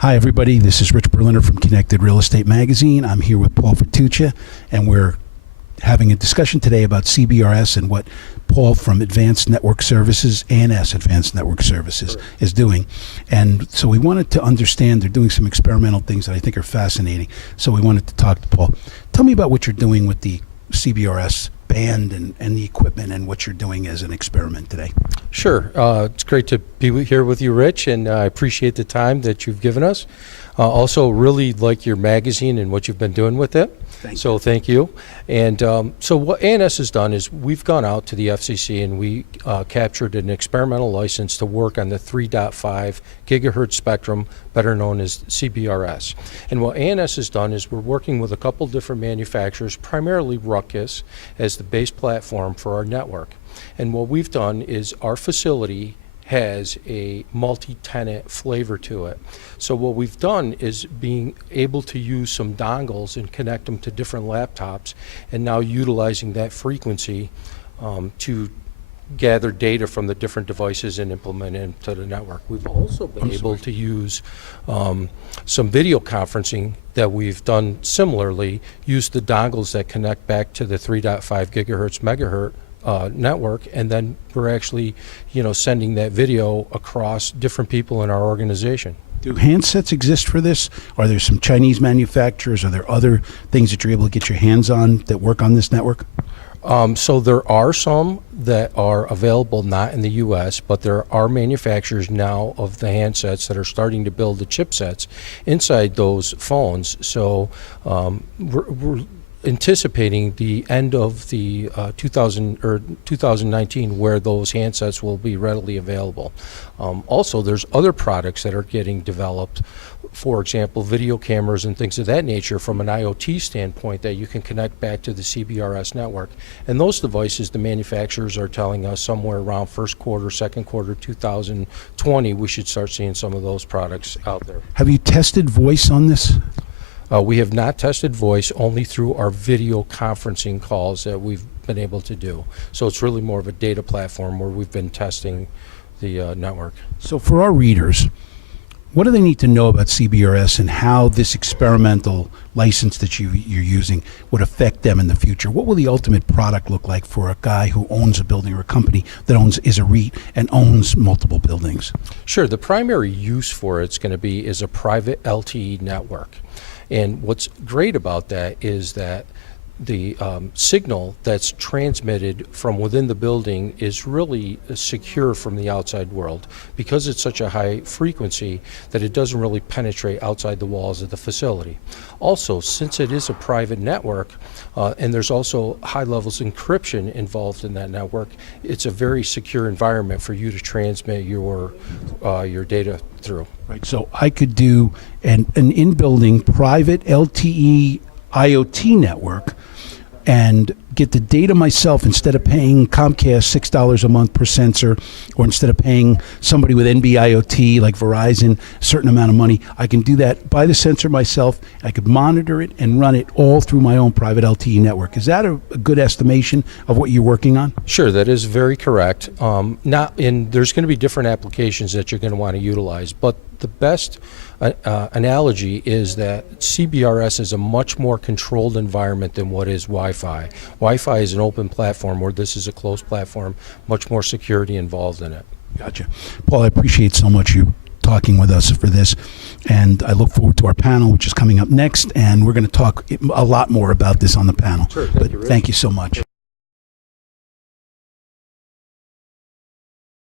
Hi, everybody. This is Rich Berliner from Connected Real Estate Magazine. I'm here with Paul Fettuccia, and we're having a discussion today about CBRS and what Paul from Advanced Network Services, ANS Advanced Network Services, is doing. And so we wanted to understand, they're doing some experimental things that I think are fascinating. So we wanted to talk to Paul. Tell me about what you're doing with the CBRS band and the equipment and what you're doing as an experiment today. Sure. It's great to be here with you, Rich, and I appreciate the time that you've given us. Also, really like your magazine and what you've been doing with it. Thank you. And so what ANS has done is we've gone out to the FCC and we captured an experimental license to work on the 3.5 gigahertz spectrum, better known as CBRS. And what ANS has done is we're working with a couple different manufacturers, primarily Ruckus, as the base platform for our network. And what we've done is our facility has a multi-tenant flavor to it. So what we've done is being able to use some dongles and connect them to different laptops, and now utilizing that frequency to gather data from the different devices and implement it into the network. We've also been able to use some video conferencing that we've done similarly, use the dongles that connect back to the 3.5 gigahertz megahertz network, and then we're actually, sending that video across different people in our organization. Do handsets exist for this? Are there some Chinese manufacturers? Are there other things that you're able to get your hands on that work on this network? So there are some that are available not in the U.S., but there are manufacturers now of the handsets that are starting to build the chipsets inside those phones. So we're anticipating the end of the 2019 where those handsets will be readily available. Also, there's other products that are getting developed, for example, video cameras and things of that nature from an IoT standpoint that you can connect back to the CBRS network. And those devices, the manufacturers are telling us somewhere around first quarter, second quarter 2020, we should start seeing some of those products out there. Have you tested voice on this? We have not tested voice, only through our video conferencing calls that we've been able to do. So it's really more of a data platform where we've been testing the network. So for our readers, what do they need to know about CBRS and how this experimental license that you're using would affect them in the future? What will the ultimate product look like for a guy who owns a building or a company that is a REIT and owns multiple buildings? Sure. The primary use for it's going to be is a private LTE network. And what's great about that is that the signal that's transmitted from within the building is really secure from the outside world, because it's such a high frequency that it doesn't really penetrate outside the walls of the facility. Also, since it is a private network, and there's also high levels of encryption involved in that network, it's a very secure environment for you to transmit your data through. Right. So I could do an in-building private LTE IoT network and get the data myself instead of paying Comcast $6 a month per sensor, or instead of paying somebody with NB-IoT like Verizon a certain amount of money. I can do that, buy the sensor myself. I could monitor it and run it all through my own private LTE network. Is that a good estimation of what you're working on? Sure, that is very correct. There's going to be different applications that you're going to want to utilize, but the best analogy is that CBRS is a much more controlled environment than what is Wi-Fi. Wi-Fi is an open platform, where this is a closed platform, much more security involved in it. Gotcha. Paul, I appreciate so much you talking with us for this, and I look forward to our panel, which is coming up next, and we're going to talk a lot more about this on the panel. Sure, thank you so much.